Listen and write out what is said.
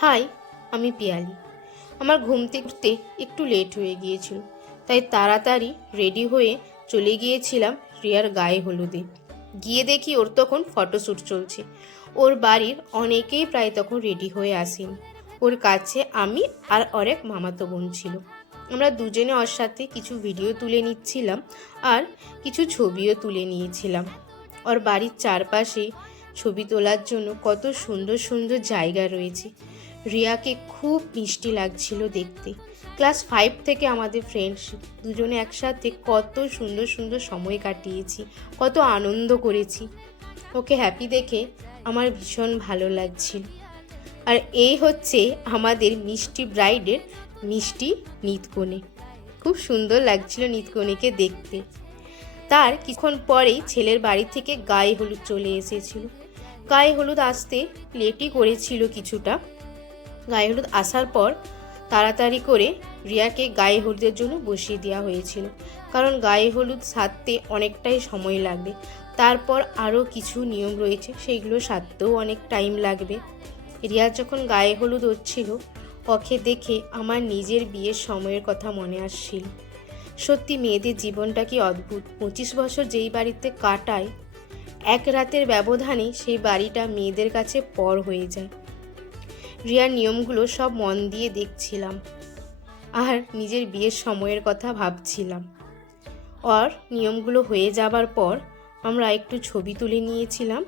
High, আমি পিয়ালি। আমার ঘুম থেকে উঠতে একটু লেট হয়ে গিয়েছিল, তাই তাড়াতাড়ি রেডি হয়ে চলে গিয়েছিলাম রিয়ার গায়ে হলুদে। গিয়ে দেখি ওর তখন ফটোশ্যুট চলছে। ওর বাড়ির অনেকেই প্রায় তখন রেডি হয়ে আসেন। ওর কাছে আমি আর অনেক মামাতো বোন ছিল। আমরা দুজনে ওর সাথে কিছু ভিডিও তুলে নিচ্ছিলাম আর কিছু ছবিও তুলে নিয়েছিলাম। ওর বাড়ির চারপাশে ছবি তোলার জন্য কত সুন্দর সুন্দর জায়গা রয়েছে। রিয়াকে খুব মিষ্টি লাগছিল দেখতে। ক্লাস 5 থেকে আমাদের ফ্রেন্ডশিপ, দুজনে একসাথে কত সুন্দর সুন্দর সময় কাটিয়েছি, কত আনন্দ করেছি। ওকে হ্যাপি দেখে আমার ভীষণ ভালো লাগছিল। আর এই হচ্ছে আমাদের মিষ্টি ব্রাইডের মিষ্টি নিতকনে। খুব সুন্দর লাগছিল নিতকনেকে দেখতে। তার কিছুক্ষণ পরেই ছেলের বাড়ি থেকে গায়ে হলুদ চলে এসেছিল। গায়ে হলুদ আসতে লেটই করেছিল কিছুটা। গায়ে হলুদ আসার পর তাড়াতাড়ি করে রিয়াকে গায়ে হলুদের জন্য বসিয়ে দেওয়া হয়েছিল, কারণ গায়ে হলুদ সারতে অনেকটাই সময় লাগবে। তারপর আরও কিছু নিয়ম রয়েছে, সেইগুলো সারতেও অনেক টাইম লাগবে। রিয়া যখন গায়ে হলুদ হচ্ছিল, ওকে দেখে আমার নিজের বিয়ের সময়ের কথা মনে আসছিল। সত্যি মেয়েদের জীবনটা কি অদ্ভুত। 25 বছর যেই বাড়িতে কাটায়, এক রাতের ব্যবধানে সেই বাড়িটা মেয়েদের কাছে পর হয়ে যায়। রিয়ার নিয়মগুলো সব মন দিয়ে দেখছিলাম আর নিজের বিয়ের সময়ের কথা ভাবছিলাম। আর নিয়মগুলো হয়ে যাবার পর আমরা একটু ছবি তুলে নিয়েছিলাম